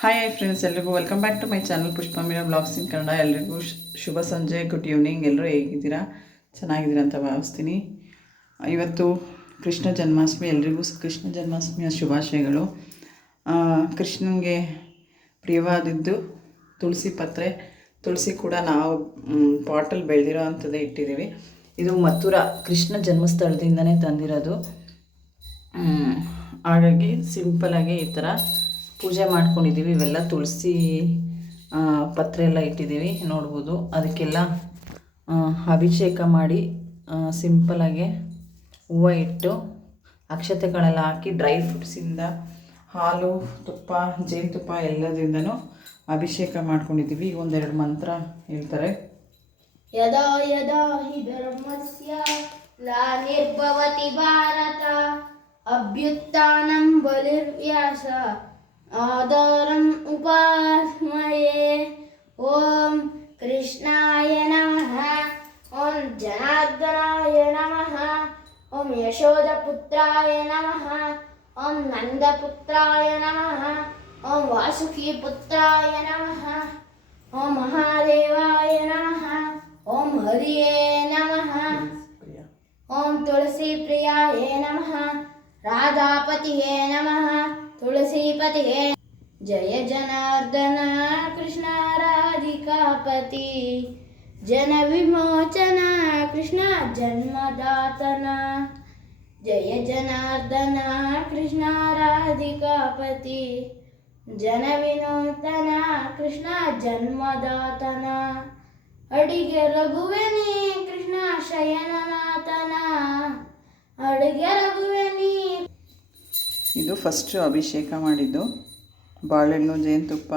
Hi friends, ಎಲ್ರಿಗೂ welcome back to my channel Pushpa Meera blogs in Kannada. ಎಲ್ರಿಗೂ ಶುಭ ಸಂಜೆ, ಗುಡ್ ಈವ್ನಿಂಗ್. ಎಲ್ಲರೂ ಹೇಗಿದ್ದೀರಾ? ಚೆನ್ನಾಗಿದ್ದೀರಾ ಅಂತ ಭಾವಿಸ್ತೀನಿ. ಇವತ್ತು ಕೃಷ್ಣ ಜನ್ಮಾಷ್ಟಮಿ. ಎಲ್ರಿಗೂ ಕೃಷ್ಣ ಜನ್ಮಾಷ್ಟಮಿಯ ಶುಭಾಶಯಗಳು. ಕೃಷ್ಣನಿಗೆ ಪ್ರಿಯವಾದದ್ದು ತುಳಸಿ ಪತ್ರೆ. ತುಳಸಿ ಕೂಡ ನಾವು ಪಾಟಲ್ಲಿ ಬೆಳೆದಿರೋ ಅಂಥದ್ದೇ ಇಟ್ಟಿದ್ದೀವಿ. ಇದು ಮಥುರಾ ಕೃಷ್ಣ ಜನ್ಮಸ್ಥಳದಿಂದನೇ ತಂದಿರೋದು. ಹಾಗಾಗಿ ಸಿಂಪಲಾಗಿ ಈ ಥರ ಪೂಜೆ ಮಾಡ್ಕೊಂಡಿದ್ದೀವಿ. ಇವೆಲ್ಲ ತುಳಸಿ ಪತ್ರೆ ಎಲ್ಲ ಇಟ್ಟಿದ್ದೀವಿ, ನೋಡ್ಬೋದು. ಅದಕ್ಕೆಲ್ಲ ಅಭಿಷೇಕ ಮಾಡಿ ಸಿಂಪಲಾಗಿ ಹೂವು ಇಟ್ಟು ಅಕ್ಷತೆಗಳೆಲ್ಲ ಹಾಕಿ ಡ್ರೈ ಫ್ರೂಟ್ಸಿಂದ ಹಾಲು, ತುಪ್ಪ, ಜೇನುತುಪ್ಪ ಎಲ್ಲದಿಂದನೂ ಅಭಿಷೇಕ ಮಾಡ್ಕೊಂಡಿದ್ದೀವಿ. ಈಗ ಒಂದೆರಡು ಮಂತ್ರ ಹೇಳ್ತಾರೆ. ಯದಾ ಯದಾ ಹಿ ಧರ್ಮಸ್ಯ ಗ್ಲಾನಿರ್ಭವತಿ ಭಾರತ ಅಭ್ಯುತ್ಥಾನಂ ಬಲಿರ್ವ್ಯಾಸ ಆಧಾರಂ ಉಪಾಸ್ಮಯೇ. ಓಂ ಕೃಷ್ಣಾಯ ನಮಃ, ಓಂ ಜನಾರ್ದನಾಯ ನಮಃ, ಓಂ ಯಶೋದಪುತ್ರಾಯ ನಮಃ, ಓಂ ನಂದಪುತ್ರಾಯ ನಮಃ, ಓಂ ವಾಸುಕೀಪುತ್ರಾಯ ನಮಃ, ಓಂ ಮಹಾದೇವಾಯ ನಮಃ, ಓಂ ಹರಿಯೇ ನಮಃ, ಓಂ ತುಳಸಿ ಪ್ರಿಯಾಯ ನಮಃ, ರಾಧಾಪತಿಯೇ ನಮಃ, ತುಳಸೀಪತಿಯೇ. ಜಯ ಜನಾರ್ದನ ಕೃಷ್ಣ ರಾಧಿಕಾಪತಿ, ಜನ ವಿಮೋಚನ ಕೃಷ್ಣ ಜನ್ಮದಾತನ. ಜಯ ಜನಾರ್ದನ ಕೃಷ್ಣ ರಾಧಿಕಾಪತಿ, ಜನ ವಿನೂತನ ಕೃಷ್ಣ ಜನ್ಮದಾತನ. ಅಡಿಗೆ ರಘುವೆನಿ ಕೃಷ್ಣ ಶಯನನಾಥನ, ಅಡಿಗೆ ರಘುವೆನಿ. ಇದು ಫಸ್ಟು ಅಭಿಷೇಕ ಮಾಡಿದ್ದು. ಬಾಳೆಹಣ್ಣು, ಜೇನುತುಪ್ಪ,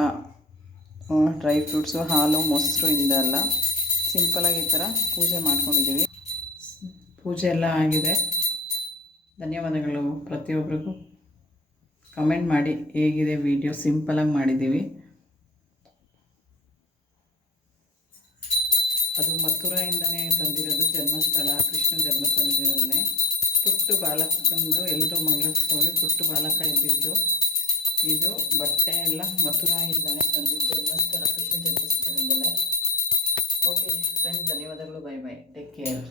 ಡ್ರೈ ಫ್ರೂಟ್ಸು, ಹಾಲು, ಮೊಸರು ಇಂದೆಲ್ಲ ಸಿಂಪಲಾಗಿ ಈ ಥರ ಪೂಜೆ ಮಾಡ್ಕೊಂಡಿದ್ದೀವಿ. ಪೂಜೆ ಎಲ್ಲ ಆಗಿದೆ. ಧನ್ಯವಾದಗಳು ಪ್ರತಿಯೊಬ್ಬರಿಗೂ. ಕಮೆಂಟ್ ಮಾಡಿ ಹೇಗಿದೆ ವಿಡಿಯೋ. ಸಿಂಪಲಾಗಿ ಮಾಡಿದ್ದೀವಿ. ಅದು ಮಥುರಾಯಿಂದನೇ ತಂದಿರೋದು. ಜನ್ಮಸ್ಥಳ ಕೃಷ್ಣ ಜನ್ಮಸ್ಥಳದಿಂದಲೇ. ಪುಟ್ಟು ಬಾಲಕಂದು ಎಲ್ಲರೂ ಮಂಗಳೂರಲ್ಲಿ ಪುಟ್ಟು ಬಾಲಕ ಇದ್ದಿದ್ದು. ಇದು ಬಟ್ಟೆ ಎಲ್ಲ ಮಥುರಾಯಿಂದನೇ ತಂದಿದ್ದು, ಜನ್ಮಸ್ಥಳ ಕೃಷ್ಣ ಜನ್ಮಸ್ಥಳದಿಂದಲೇ. ಓಕೆ ಫ್ರೆಂಡ್ಸ್, ಧನ್ಯವಾದಗಳು. Bye bye, take care.